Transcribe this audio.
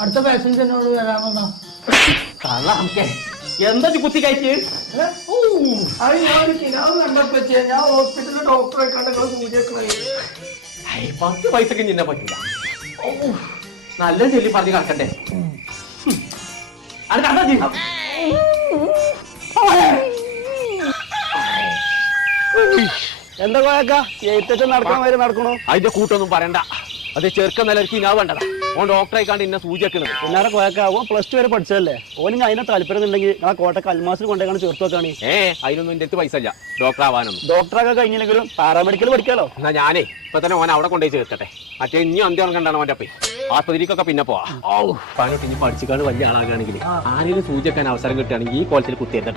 അടുത്ത പാസഞ്ചർ എന്നോട് വരാമെന്നാ നമുക്ക് എന്താ കുത്തി കഴിച്ച് അത് ഞാനൊരു കിനാവ് കണ്ടപ്പോ ഞാൻ ഹോസ്പിറ്റലിലെ ഡോക്ടറെ കണ്ടങ്ങൾ സൂചിക്കണേ 10 പൈസക്ക് നിന്നെ പറ്റില്ല. നല്ല ചെല്ലി പറഞ്ഞ് കിടക്കണ്ടേ അത് കണ്ടാ ചെയ്യാം. എന്താ കോയക്ക ഏറ്റവും നടക്കാൻ വരെ നടക്കണോ? അതിന്റെ കൂട്ടൊന്നും പറയണ്ട. അത് ചെറുക്കം നിലക്ക് ഇനാ വേണ്ടതാ. ഓൻ ഡോക്ടറെ കണ്ട് ഇന്നെ സൂചിക്കണത്. പിന്നാരെ കോയക്ക ഓൻ +2 വരെ പഠിച്ചതല്ലേ. ഓനിങ് അതിനെ താല്പര്യം ഉണ്ടെങ്കിൽ ആ കോട്ടക്ക് അൽമാസിൽ കൊണ്ടേക്കാണ് ചേർത്ത് വെക്കാണ്. അതിനൊന്നും എന്റെ അടുത്ത് പൈസ ഇല്ല ഡോക്ടർ ആവാനൊന്നും. ഡോക്ടറൊക്കെ കഴിഞ്ഞില്ലെങ്കിലും പാരാമെഡിക്കൽ പഠിക്കാലോ. എന്നാ ഞാനേ ഇപ്പൊ തന്നെ ഓൻ അവിടെ കൊണ്ടുപോയി ചേർക്കട്ടെ. മറ്റേ ഇനി അന്ത്യം കണ്ടാണ് അവന്റെ അപ്പേ. ആസ്പത്രിക്കൊക്കെ പിന്നെ പോവാ. പണിട്ട് ഇനി പഠിച്ചിക്കാണ്ട് വലിയ ആളാകാണെങ്കിൽ ആരെങ്കിലും സൂചിക്കാൻ അവസരം കിട്ടുകയാണെങ്കിൽ ഈ കോലത്തിൽ കുത്തിയെത്ത